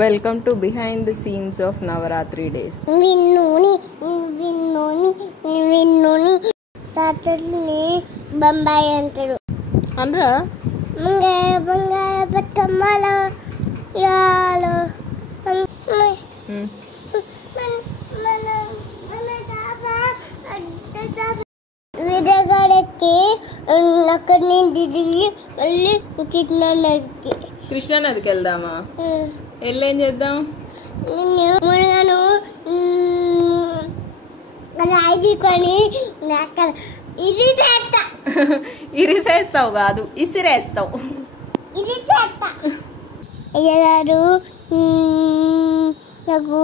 Welcome to behind the scenes of Navaratri days. విన్నోని తాతల్ని Bambai అంటారు అనరా బంగార బతుకమ్మల యాలో విడగడకి అక్కడి నుంచి దిగి మళ్ళీ కృష్ణానదికి కృష్ణానదికి వెళ్దామా? వెళ్ళేం చేద్దాం? మునగను రాయి కొని ఇది చేస్తా. ఇరిసేస్తావు కాదు, ఇసిరేస్తావు. ఇది చేస్తా అయ్యగారు నాకు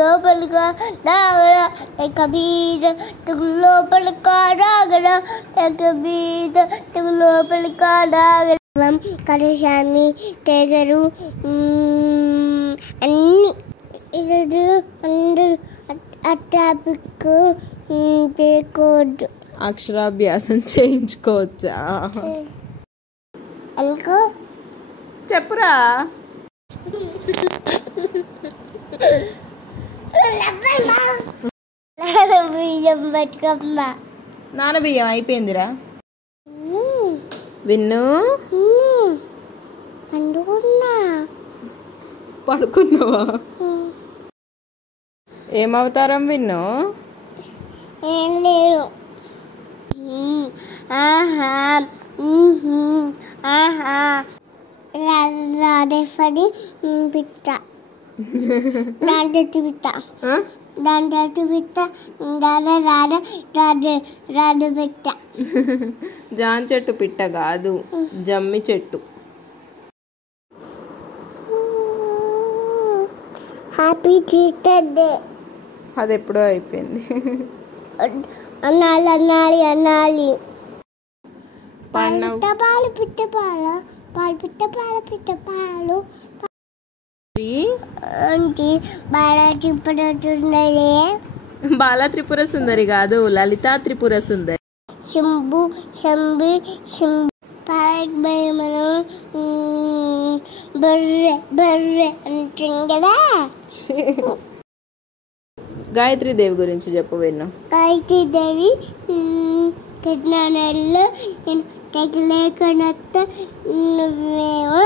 లోపలిగా రాగరా లోపలిగా రాగరా లోపలిగా రాగరా కలశామి తెగరు అన్ని ఈరోజు అందరూ అట్టాపిక్ పేకోడ్ అక్షరాభ్యాసం చేయించుకోవచ్చా? అనుకో చెప్పురా. బియ్యం బతుకమ్మ నానబియ్యం అయిపోయిందిరా. విన్ను పడుకున్నావా? ఏమవుతారం విన్ను? ఏం లేదు. రాధేపడి పిట్ట దాంట్లో పిట్ట దాంట్లో పిట్ట రాధ పిట్ట. జాన్ చెట్టు పిట్ట కాదు, జమ్మి చెట్టు. Happy teacher day. అది ఎప్పుడో అయిపోయింది. అన్నాలి అన్నాలి అన్నాలి. పాలు పిట్ట పాలు పాలు పిట్ట పాలు పిట్ట పాలు బాల త్రిపుర సుందరి కాదు, లలితా త్రిపుర సుందరి. శంభు శంభి మనం బర్రె బర్రె అంటుంది కదా. గాయత్రి దేవి గురించి చెప్పు విన్ను. గాయత్రి దేవి కృష్ణానదిలో తెగలేకనత్త నువ్వేమో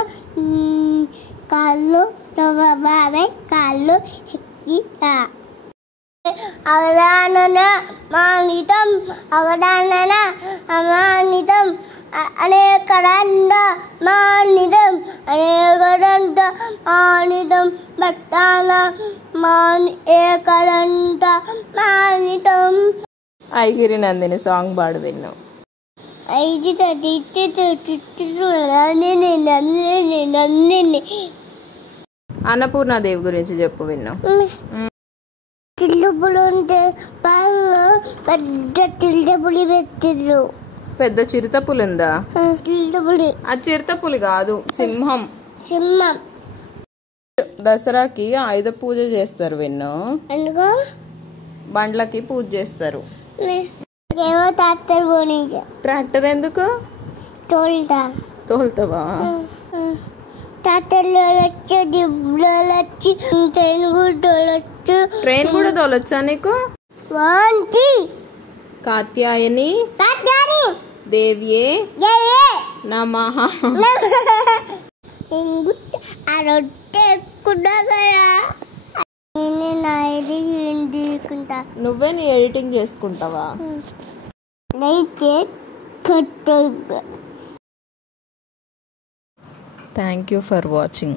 కాళ్ళు బాబాయ్ కాళ్ళు ఎక్కిరా అవదానన మానితం అవదానన అమానితం అనేకరంద మానితం అనేకరంద మానితం భక్తాన మాని ఏకరంద మానితం. ఐగిరి నందిని సాంగ్ పాడు విన్ను. అన్నపూర్ణాదేవి గురించి చెప్పు విన్ను. తిల్లుపులు ఉంటే పాలలో పెద్ద తిల్లుపులి పెట్టిర్రు. పెద్ద చిరుతపులి ఉందా? తిల్లుపులి ఆ చిరుతపులి కాదు, సింహం. సింహం. దసరాకి ఆయుధ పూజ చేస్తారు విన్ను. ఎందుకో బండ్లకి పూజ చేస్తారు. ఏమో ట్రాక్టర్ పోనీక. ట్రాక్టర్ ఎందుకు? తోలుతావా? ట్రాక్టర్లో వచ్చి దిబ్బులొచ్చి ట్రైన్ కూడా తోలొచ్చు. ట్రైన్ కూడా తోలొచ్చా నీకు? కాత్యాయని దేవ్యే నమః. ఆ రొట్టె ఎక్కుంటా కదా. నువ్వే నీ ఎడిటింగ్ చేసుకుంటావా? Thank you for watching.